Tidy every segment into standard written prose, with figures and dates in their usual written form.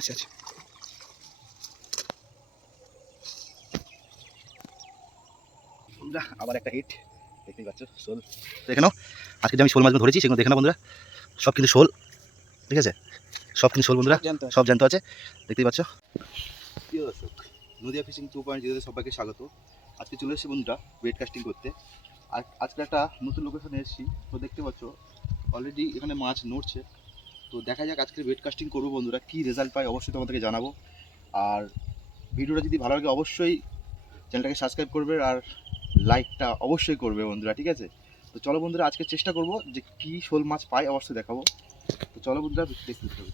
আচ্ছা আচ্ছা বন্ধুরা আবার একটা হিট দেখতেই পাচ্ছ শোল। তো এখানেও আজকে যে আমি শোল মাছগুলো ধরেছি সেগুলো দেখে না বন্ধুরা, সব কিন্তু শোল, ঠিক আছে, সব কিন্তু শোল বন্ধুরা, সব জ্যান্ত আছে, দেখতেই পাচ্ছ। প্রিয় দর্শক, নদিয়া ফিশিং 2.0 সবাইকে স্বাগত। আজকে চলে এসেছি বন্ধুরা ওয়েট কাস্টিং করতে। আর আজকে একটা নতুন লোকেশনে এসেছি, তো দেখতে পাচ্ছ অলরেডি এখানে মাছ নড়ছে। তো দেখা যাক আজকে ওয়েট কাস্টিং করবো বন্ধুরা, কী রেজাল্ট পাই অবশ্যই তোমাদেরকে জানাবো। আর ভিডিওটা যদি ভালো লাগে অবশ্যই চ্যানেলটাকে সাবস্ক্রাইব করবে আর লাইকটা অবশ্যই করবে বন্ধুরা, ঠিক আছে। তো চলো বন্ধুরা আজকে চেষ্টা করব যে কী শোল মাছ পাই অবশ্যই দেখাবো। তো চলো বন্ধুরা দেখতে হবে।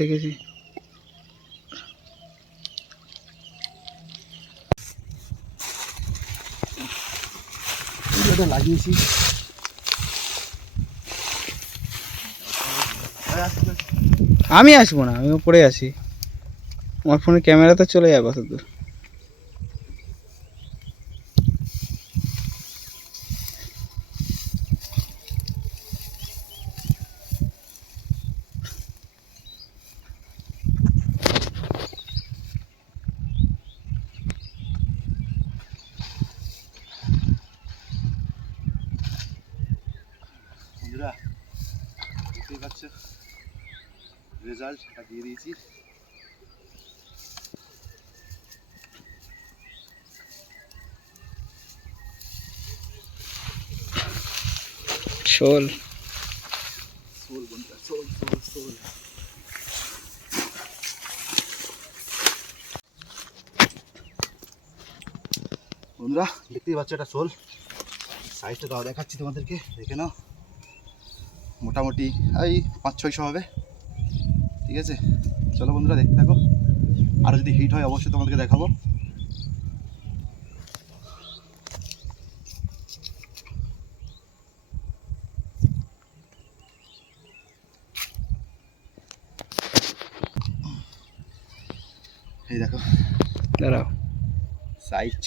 দেখেছি লাগিয়েছি। আমি আসবো না, আমিও পড়ে আসি, আমার ফোনে ক্যামেরা তো চলে যাবে অত দূর। বন্ধুরা দেখতেই পাচ্ছ রেজাল্ট দিয়ে দিয়েছি। শোল শোল বন্ধুরা, শোল শোল শোল। বন্ধুরা দেখতেই পাচ্ছ এটা শোল, সাইজটা দাও দেখাচ্ছি তোমাদেরকে, দেখে নাও। মোটামুটি এই 500-600 হবে, ঠিক আছে। চলো বন্ধুরা দেখতে থাকো, আরও যদি হিট হয় অবশ্যই তোমাদেরকে দেখাবো। এই দেখো দাঁড়াও, সাইজ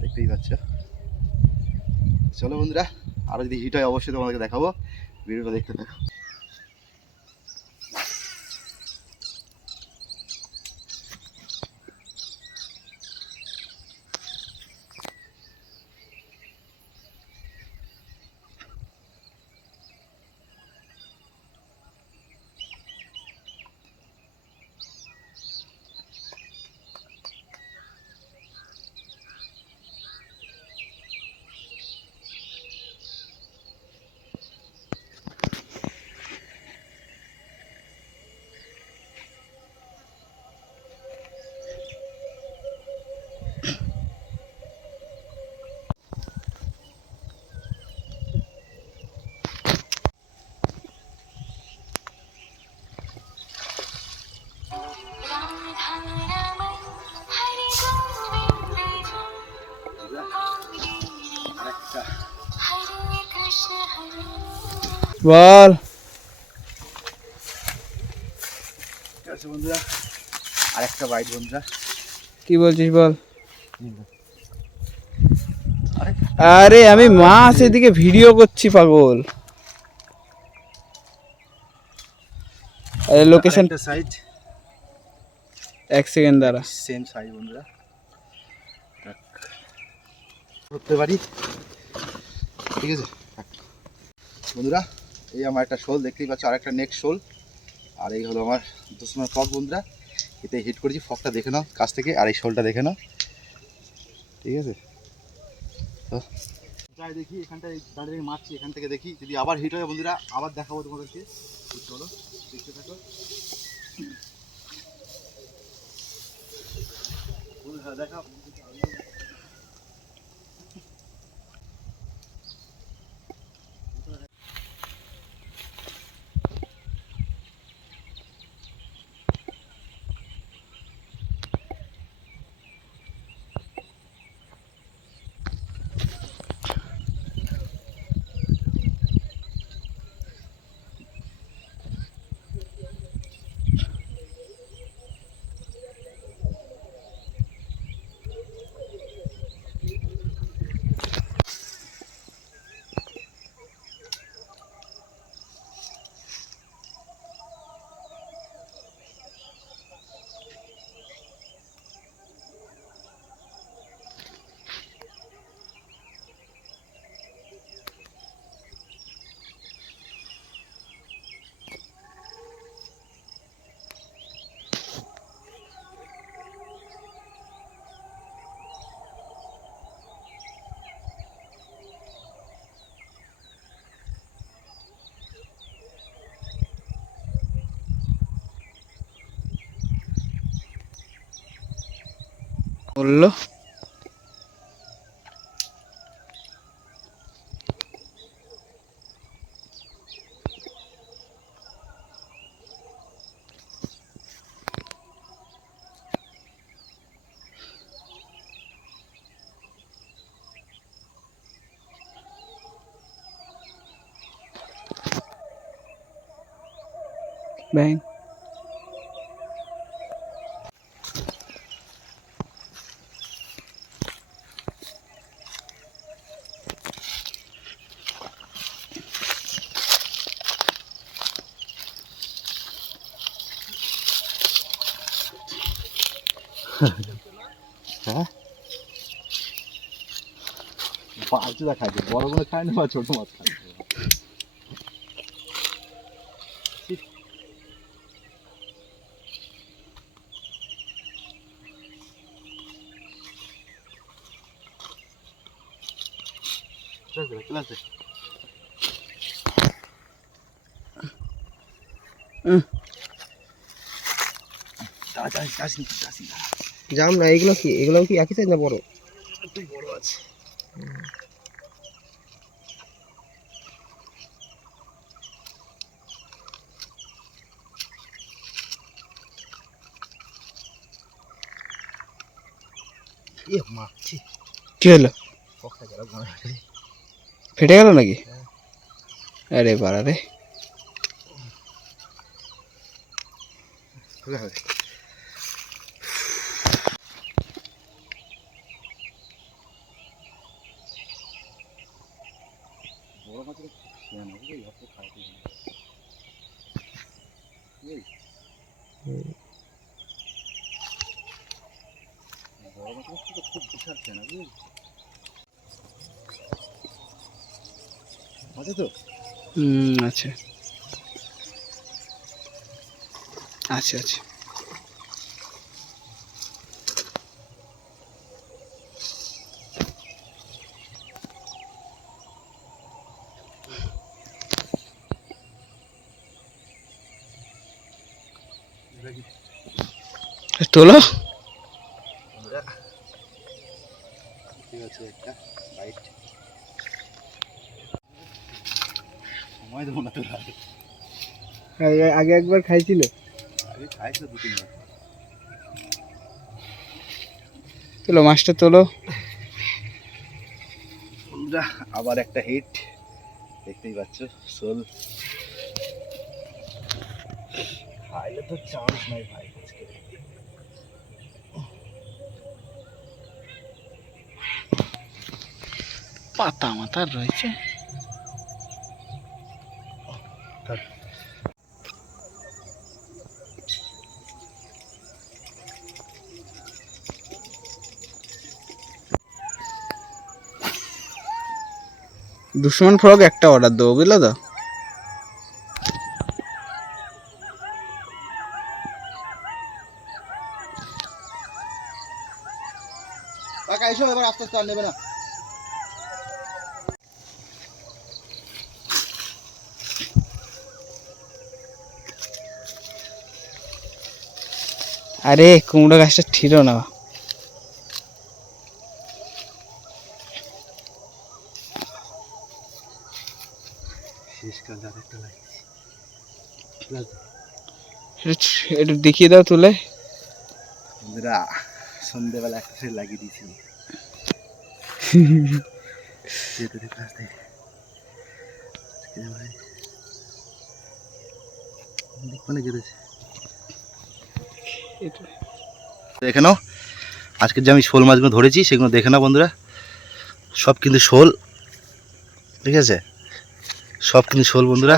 দেখতেই পাচ্ছ। চলো বন্ধুরা আরও যদি হিট হয় অবশ্যই তোমাদেরকে দেখাবো, ভিডিওটা দেখতে থাকো। বল ঠিক আছে বন্ধুরা, আরেকটা বাইট বন্ধুরা। কি বলছিস বল। আরে আমি মাছ এদিকে ভিডিও করছি পাগল। আরে লোকেশন সাইজ 1 সেকেন্ড দাঁড়া। সেম সাইজ বন্ধুরা করতে পারি, ঠিক আছে বন্ধুরা। এই আমার একটা শোল দেখতেই পাচ্ছ, আর একটা নেক্সট শোল, আর এই হলো আমার দুশ্মনের ফক বন্ধুরা। এতে হিট করেছি, ফকটা দেখে নাও কাছ থেকে, আর এই শোলটা দেখে নাও, ঠিক আছে। তো যাই দেখি এখানটায় দাঁড়িয়ে মারছি, এখান থেকে দেখি যদি আবার হিট হয় বন্ধুরা আবার দেখাবো তোমাদেরকে। চলো দেখতে থাকো দেখা। বললো ব্যাং। হ্যাঁ বাচ্চা খাইছে, বড় কোনো খায় না বা ছোট মাছ খায়। জাম না এগুলো কি, এগুলো কি একই সাইজ না বড়? একটু বড় আছে। এ মাছি কি হলো? পকটা গেল, ফেটে গেল নাকি? আরে বাড়া রে। বড় মাছের খেয়ে না বুঝলি, অত খাইতে বড় মাছের থেকে খুব বিশাল খেয়ে না বুঝলি আছে তো। আচ্ছা আচ্ছা আচ্ছা। তোলো। ঠিক আছে একটা বাইট সময় দেবো না তোর আগে। আগে একবার খাইছিল। আগে খাইছিল 2-3 বার। তোলো মাছটা তোলো। বন্ধুরা আবার একটা হিট, দেখতেই পাচ্ছ শোল। খাইলে তো চান্স নাই ভাই আজকে। পাতা মাথার রয়েছে। দুশ্মন ফ্রগ একটা অর্ডার দেবো, বুঝলো তো? কাকা এসো, এবার আস্তে আস্তে আর নেবে না। আরে কুমড়ো গাছটা ছিল না। একটু দেখিয়ে দাও তুলে। বন্ধুরা সন্ধ্যেবেলা একটা সে লাগিয়ে দিয়েছি। এখানেও আজকে যে আমি শোল মাছগুলো ধরেছি সেগুলো দেখে নাও বন্ধুরা, সব কিন্তু শোল, ঠিক আছে? সব কিন্তু শোল বন্ধুরা,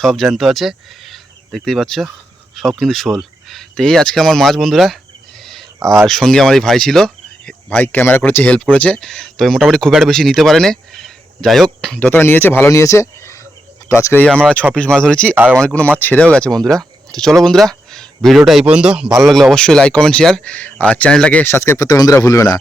সব জ্যান্ত আছে, দেখতেই পাচ্ছ, সব কিন্তু শোল। তো এই আজকে আমার মাছ বন্ধুরা। আর সঙ্গে আমার এই ভাই ছিল, ভাই ক্যামেরা করেছে, হেল্প করেছে। তো মোটামুটি খুব একটা বেশি নিতে পারেনি, যাই হোক যতটা নিয়েছে ভালো নিয়েছে। তো আজকে এই আমরা 6 পিস মাছ ধরেছি, আর অনেকগুলো মাছ ছেড়েও গেছে বন্ধুরা। তো চলো বন্ধুরা, ভিডিওটা এই পর্যন্ত। ভালো লাগলে অবশ্যই লাইক কমেন্ট শেয়ার, আর চ্যানেলটাকে সাবস্ক্রাইব করতে বন্ধুরা ভুলবে না।